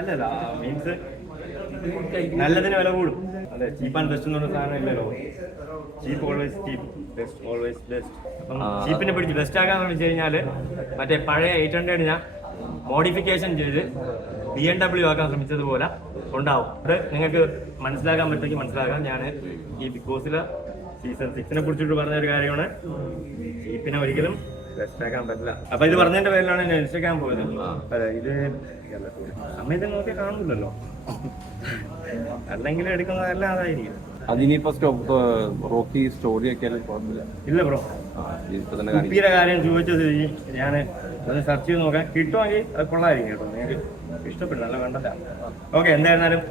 അല്ലല്ല മീൻസ് നല്ലതിന് വില കൂടും. അതെ ചീപ്പ് ആൻഡ് ബെസ്റ്റ് എന്നുള്ള സാധനം ഇല്ലല്ലോ. Cheap always cheap best always best അപ്പം ചീപ്പിനെ പിടിച്ച് ബെസ്റ്റ് ആക്കാന്ന് വെച്ച് കഴിഞ്ഞാൽ മറ്റേ പഴയ എയ്റ്റ് ഹൺഡ്രഡ് ഞാൻ മോഡിഫിക്കേഷൻ ചെയ്ത് ബി എം ഡബ്ല്യു ആക്കാൻ ശ്രമിച്ചതുപോലെ ഉണ്ടാവും. അത് നിങ്ങൾക്ക് മനസ്സിലാക്കാൻ പറ്റുമെങ്കിൽ മനസ്സിലാക്കാം. ഞാൻ ഈ ബിഗ് ബോസിലെ സീസൺ സിക്സിനെ കുറിച്ചിട്ട് പറഞ്ഞ ഒരു കാര്യമാണ് ചീപ്പിനെ ഒരിക്കലും ആക്കാൻ പറ്റില്ല. അപ്പൊ ഇത് പറഞ്ഞതിന്റെ പേരിലാണ് ഞാൻ ഇൻസ്റ്റഗ്രാം പോയത്. അതെ ഇത് സമയത്ത് നോക്കി കാണുന്നില്ലല്ലോ. അല്ലെങ്കിലും എടുക്കുന്നതല്ല അതായിരിക്കും അതിനിപ്പോ റോക്കി സ്റ്റോറി ഒക്കെ ഇല്ല ബ്രോ. കുപ്പിയുടെ കാര്യം ചോദിച്ചത് ഞാൻ ഒന്ന് സെർച്ച് ചെയ്ത് നോക്കാം. കിട്ടുമെങ്കിൽ അത് കൊള്ളായിരിക്കും കേട്ടോ. നിങ്ങൾക്ക് ഇഷ്ടപ്പെട്ടു നല്ല വേണ്ടല്ല. ഓക്കെ എന്തായിരുന്നാലും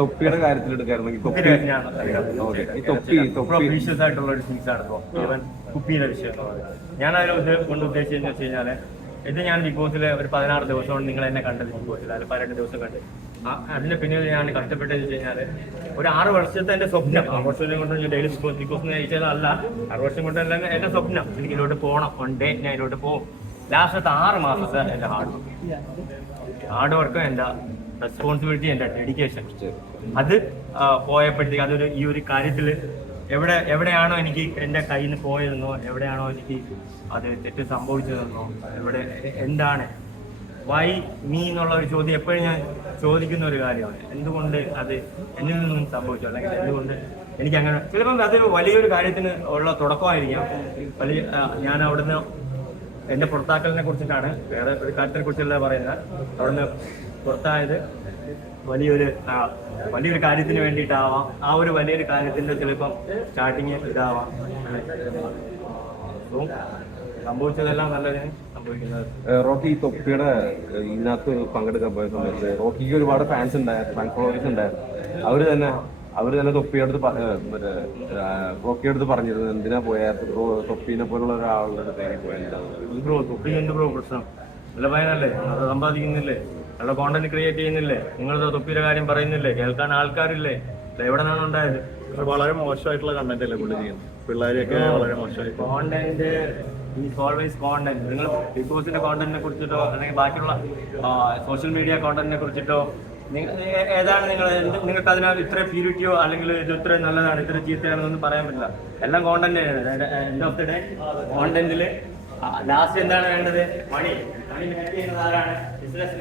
തൊപ്പിയുടെ കാര്യത്തിൽ എടുക്കായിരുന്നെങ്കിൽ തൊപ്പി. ഈ തൊപ്പി തൊപ്പി. വിഷ്വൽസ് ആയിട്ടുള്ള ഒരു സീൻസ് ആണ് ബ്രോ കുപ്പിയുടെ വിഷയം ഞാൻ അതിൽ കൊണ്ട് ഉദ്ദേശിച്ചതെന്ന് വെച്ച് കഴിഞ്ഞാൽ ഇത് ഞാൻ ബിഗ് ബോസിൽ ഒരു പതിനാറ് ദിവസമാണ് നിങ്ങൾ എന്നെ കണ്ടത് ബിഗ് ബോസിൽ അതിൽ പതിനെട്ട് ദിവസം കണ്ട്. അതിന്റെ പിന്നിൽ ഞാൻ കഷ്ടപ്പെട്ടെന്ന് വെച്ച് കഴിഞ്ഞാൽ ഒരു ആറ് വർഷത്തെ എന്റെ സ്വപ്നം. ആറ് വർഷം കൊണ്ട് ഞാൻ daily Bigg Boss Bigg Boss നയിച്ചതല്ല. ആറ് വർഷം കൊണ്ട് എന്റെ സ്വപ്നം. എനിക്ക് ഇതിലോട്ട് പോകണം വൺ ഡേ ഞാൻ ഇതിലോട്ട് പോകും. ലാസ്റ്റത്തെ ആറ് മാസത്തെ എന്റെ ഹാർഡ് വർക്ക് ഹാർഡ് വർക്കും എന്റെ റെസ്പോൺസിബിലിറ്റി എന്റെ ഡെഡിക്കേഷൻ അത് പോയപ്പോഴത്തേക്ക് അതൊരു ഈ ഒരു കാര്യത്തിൽ എവിടെ എവിടെയാണോ എനിക്ക് എന്റെ കയ്യിൽ നിന്ന് പോയതെന്നോ എവിടെയാണോ എനിക്ക് അത് തെറ്റ് സംഭവിച്ചതെന്നോ എവിടെ എന്താണ് വൈ മീ എന്നുള്ള ഒരു ചോദ്യം എപ്പോഴും ഞാൻ ചോദിക്കുന്ന ഒരു കാര്യമാണ്. എന്തുകൊണ്ട് അത് എന്നിൽ നിന്നും സംഭവിച്ചു? അല്ലെങ്കിൽ എന്തുകൊണ്ട് എനിക്ക് അങ്ങനെ ചിലപ്പം അത് വലിയൊരു കാര്യത്തിന് ഉള്ള തുടക്കമായിരിക്കാം. വലിയ ഞാൻ അവിടുന്ന് എന്റെ പുറത്താക്കലിനെ കുറിച്ചിട്ടാണ് വേറെ ഒരു കാര്യത്തിനെ കുറിച്ചല്ല പറയുന്നത്. അവിടുന്ന് പുറത്തായത് വലിയൊരു വലിയൊരു കാര്യത്തിന് വേണ്ടിയിട്ടാവാം. ആ ഒരു വലിയൊരു കാര്യത്തിന്റെ ചിലപ്പം സ്റ്റാർട്ടിങ് ഇതാവാം. അപ്പം സംഭവിച്ചതെല്ലാം നല്ലതിന് റോക്കി തൊപ്പിയുടെ ഇതിനകത്ത് പങ്കെടുക്കാൻ പോയ സമയത്ത് റോക്കിക്ക് ഒരുപാട് ഫാൻസ് ഉണ്ടായിരുന്നു ഫാൻ ഫോളോവേഴ്സ് ഉണ്ടായിരുന്നു. അവർ തന്നെ അവർ തന്നെ തൊപ്പിയെടുത്ത് മറ്റേ ആഹ് പറഞ്ഞിരുന്നു എന്തിനാ പോയാ? തൊപ്പിനെ തൊപ്പീനെ പോലുള്ള ഒരാളുടെ അടുത്തേക്ക് പോയത് ബ്രോ തൊപ്പി എന്ത് ബ്രോ പ്രശ്നം. നല്ല പയനല്ലേ അത് സമ്പാദിക്കുന്നില്ലേ? നല്ല കോണ്ടന്റ് ക്രിയേറ്റ് ചെയ്യുന്നില്ലേ? നിങ്ങൾ തൊപ്പിയുടെ കാര്യം പറയുന്നില്ലേ? കേൾക്കാൻ ആൾക്കാരില്ലേ? എവിടെ നിന്നാണ് ഉണ്ടായത്? വളരെ മോശമായിട്ടുള്ള കണ്ടന്റ് അല്ലേ പുള്ളി ചെയ്യുന്നത്? പിള്ളേരെയൊക്കെ വളരെ മോശമായി. കോണ്ടന്റ് ഈസ് ഓൾവേസ് കോണ്ടന്റ് നിങ്ങൾ ബിഗ് ബോസിന്റെ കോണ്ടന്റിനെ കുറിച്ചിട്ടോ അല്ലെങ്കിൽ ബാക്കിയുള്ള സോഷ്യൽ മീഡിയ കോണ്ടന്റിനെ കുറിച്ചിട്ടോ ഏതാണ് നിങ്ങൾ നിങ്ങൾക്ക് അതിനാൽ ഇത്ര പ്യൂരിറ്റിയോ അല്ലെങ്കിൽ ഇത് ഇത്ര നല്ലതാണ് ഇത്ര ചീത്തയാണെന്നൊന്നും പറയാൻ പറ്റില്ല. എല്ലാം content end of the day കോണ്ടന്റിൽ last എന്താണ് വേണ്ടത്? മണി. മണി മേക്ക് ചെയ്യുന്നത് ആരാണ്? ബിസിനസ്